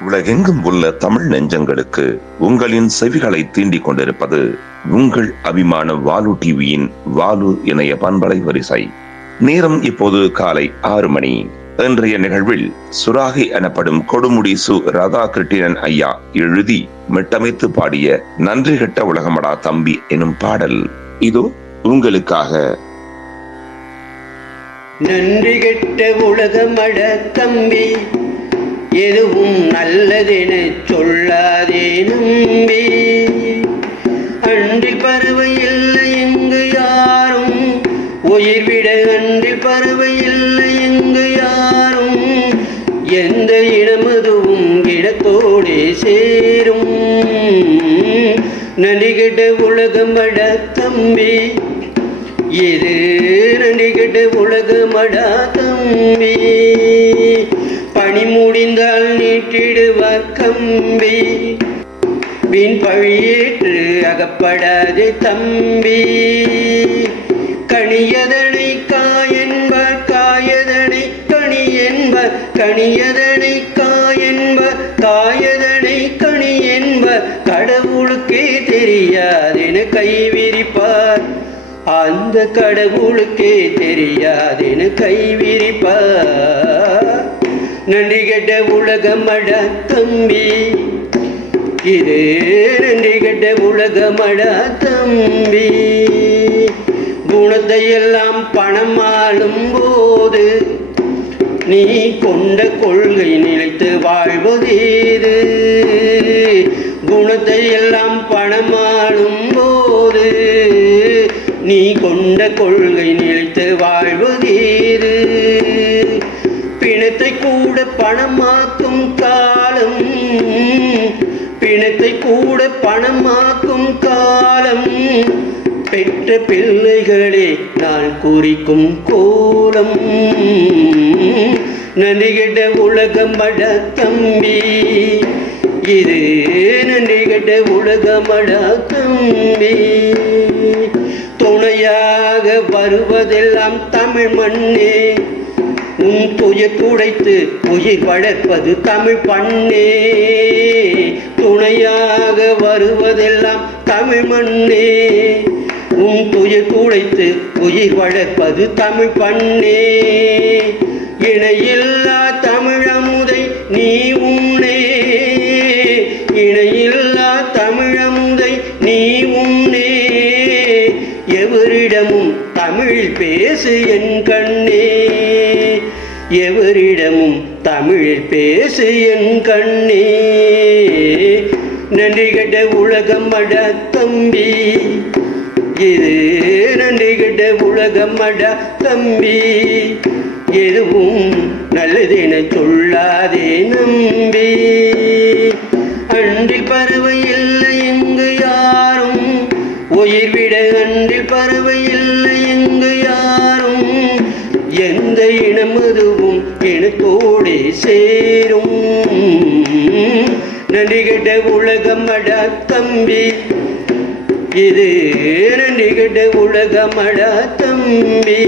உலகெங்கும் உள்ள தமிழ் நெஞ்சங்களுக்கு உங்களின் செவிகளை தீண்டிக் கொண்டிருப்பது உங்கள் அபிமான வாலு டிவியின் வாலு இணைய பண்பலை வரிசை. நேரம் இப்போது காலை ஆறு மணி. இன்றைய நிகழ்வில் சுராகி எனப்படும் கொடுமுடி சு ராதாகிருஷ்ணன் ஐயா எழுதி மிட்டமைத்து பாடிய நன்றி கெட்ட உலகமடா தம்பி எனும் பாடல். இதோ உங்களுக்காக. நன்றி கெட்ட உலகமட தம்பி. எதுவும் நல்லதென சொல்லாதே நம்பி அன்றில் பறவை இல்லை இங்கு யாரும்? உயிர் விட அன்றில் பறவை இல்லை இங்கு யாரும்? எந்த இடமதுவும் இடத்தோடே சேரும். நன்றி உலகமட தம்பி இது நடிகட்டு உலகமட தம்பி பணி முடிந்தால் நீட்டிடுவார் கம்பி. வீண் பழியேற்று அகப்படாது தம்பி. கணியதனை காயென்பர் காயதனை கணி என்பர் கணியதனை காயன்பர் காயதனை கணி என்பர் கடவுளுக்கே தெரியாதென கைவிரிப்பார். அந்த கடவுளுக்கே தெரியாதென கைவிரிப்பார். நன்றி உலகமட தம்பி. இது நன்றி உலகமட தம்பி. குணத்தை எல்லாம் பணம் ஆளும் போது நீ கொண்ட கொள்கை நிலைத்து வாழ்வதேது குணத்தை எல்லாம் பணம் ஆளும் போது நீ கொண்ட கொள்கை பிணத்தை கூட பணமாக்கும் காலம். பிணத்தை கூட பணமாக்கும் காலம். பெற்ற பிள்ளைகளே நான் குறிக்கும் கோலம். நன்றிகட்ட உலகம் அட தம்பி இது நன்றிகட்ட உலகம் அட தம்பி துணையாக வருவதெல்லாம் தமிழ் மண்ணே. உன் துயர் துடைத்து உயிர் வளர்ப்பது தமிழ் பண்ணே துணையாக வருவதெல்லாம் தமிழ் மண்ணே. உன் துயர் துடைத்து உயிர் வளர்ப்பது தமிழ் பண்ணே இணையில்லா தமிழமுதை நீ உன்னே இணையில்லா தமிழமுதை நீ உன்னே எவரிடமும் தமிழ் பேசு என் கண்ணே. எவரிடமும் தமிழ் பேசு என் கண்ணே. நன்றி கெட்ட உலகம் அட தம்பி. இது நன்றி கட்ட உலகம் அட தம்பி. எதுவும் நல்லதென சொல்லாதே நம்பி. அன்றி பறவை இல்லை இங்கு யாரும். உயிர்விட அன்றி பறவை இல்லை இங்கு யாரும். எந்த இனம் அதுவும் இனத்தோடே சேரும். நன்றிகிட்ட உலகம் அடா தம்பி. இது நன்றிகிட்ட உலகம் அடா தம்பி.